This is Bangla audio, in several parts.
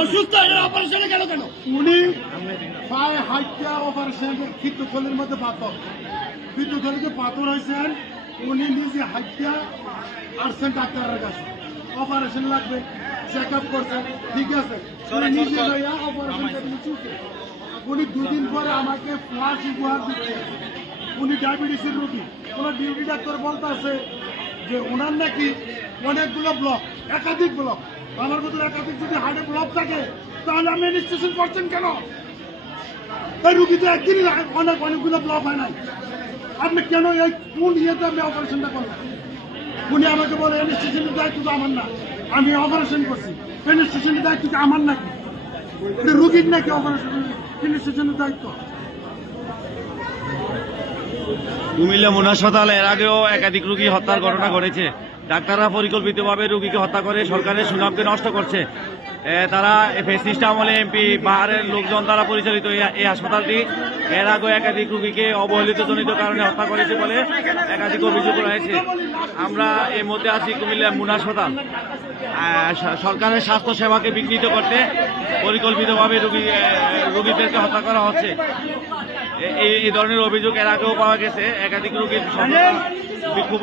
অসুস্থ অপারেশনে গেল কেন উনি পায়ে হাইটা অপারেশন কীর্তথলির মধ্যে পাথর। কীর্তথলিতে পাথর হয়েছেন উনি নিজে হাইটা আসছেন ডাক্তারের কাছে অপারেশন লাগবে চেক আপ করছেন ঠিক আছে? উনি নিজে লইয়া অপারেশন উনি দুদিন পরে আমাকে ফ্লাশ উপহার দিচ্ছে। উনি ডায়াবেটিসের রোগী। কোনো ডিউটি ডাক্তার বলতে আছে যে ওনার নাকি অনেকগুলো ব্লক একাধিক ব্লক আমার মতো একাধিক যদি হার্টে ব্লক থাকে তাহলে আপনি রেজিস্ট্রেশন করছেন কেন? এই রুগী তো একদিনই অনেক অনেকগুলো ব্লক হয় নাই। আপনি কেন এই কোন ইয়েতে আপনি অপারেশনটা করলেন উনি আমাকে বলে রেজিস্ট্রেশনের দায়িত্ব তো আমার না। আমি অপারেশন করছি। রেজিস্ট্রেশনের দায়িত্ব কি আমার নাকি? রুগীর নাকি অপারেশন রেজিস্ট্রেশনের দায়িত্ব? কুমিল্লা মুন হাসপাতাল এর আগেও একাধিক রুগী হত্যার ঘটনা ঘটেছে। ডাক্তাররা পরিকল্পিতভাবে রুগীকে হত্যা করে সরকারের সুনামকে নষ্ট করছে। তারা ফেসিস্ট আমলে এমপি, বাহারের লোকজন দ্বারা পরিচালিত এই- হাসপাতালটি। এর আগেও একাধিক রুগীকে অবহেলিত জনিত কারণে হত্যা করেছে বলে একাধিক অভিযোগ রয়েছে। আমরা এর মধ্যে আছি কুমিল্লা মুন হাসপাতাল। সরকারের স্বাস্থ্য সেবাকে বিঘ্নিত করতে পরিকল্পিতভাবে রুগী রুগীদেরকে হত্যা করা হচ্ছে। এই ধরনের অভিযোগ এর আগেও পাওয়া গেছে। একাধিক রুগীর বিক্ষোভ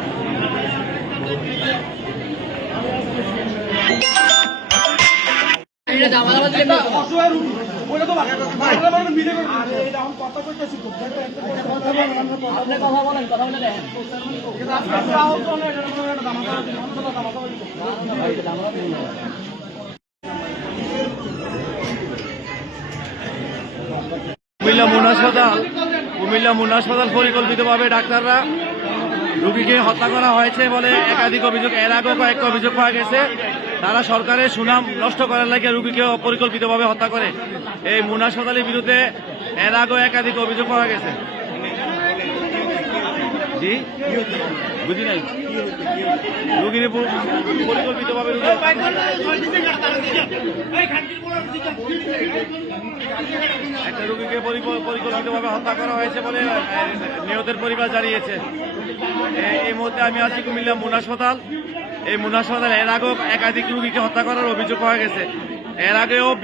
কুমিল্লা মুন হাসপাতাল কুমিল্লা মুন হাসপাতাল পরিকল্পিতভাবে ডাক্তাররা রোগীকে হত্যা করা হয়েছে বলে একাধিক অভিযোগ, এর আগেও কয়েকটা অভিযোগ পাওয়া গেছে। তারা সরকারের সুনাম নষ্ট করার লাগে রোগীকে অপরিকল্পিতভাবে হত্যা করে। এই মুন হাসপাতালের বিরুদ্ধে এর আগেও একাধিক অভিযোগ পাওয়া গেছে। পরিকল্পিতভাবে একটা রোগীকে পরিক- পরিকল্পিতভাবে হত্যা করা হয়েছে বলে নিহতের পরিবার জানিয়েছে। এই- মুহূর্তে আমি আছি কুমিল্লা মুন হাসপাতাল। এই মুন হাসপাতাল এর আগেও একাধিক রোগীকে হত্যা করার অভিযোগ পাওয়া গেছে। এর আগেও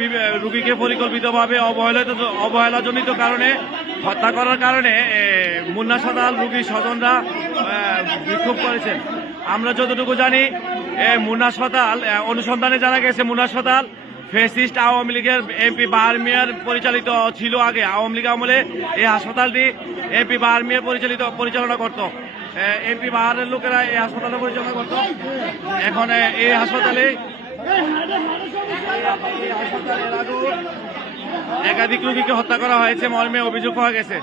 রোগীকে পরিকল্পিতভাবে অবহেলিত অবহেলাজনিত কারণে হত্যা করার কারণে এ, মুন হাসপাতাল রোগীর স্বজনরা বিক্ষোভ করেছেন। আমরা যতটুকু জানি এ, মুন হাসপাতাল অনুসন্ধানে জানা গেছে মুন হাসপাতাল ফেসিস্ট আওয়ামী লীগের এমপি বাহার মিয়ার পরিচালিত ছিল আগে। আওয়ামী লীগ আমলে এই হাসপাতালটি এমপি বাহার মিয়ার পরিচালিত পরিচালনা করত। এমপি বাহারের লোকেরা এই হাসপাতালে পরিচালনা করত। এখন এই হাসপাতালে একাধিক রোগীকে হত্যা করা হয়েছে, মর্মে অভিযোগ পাওয়া গেছে।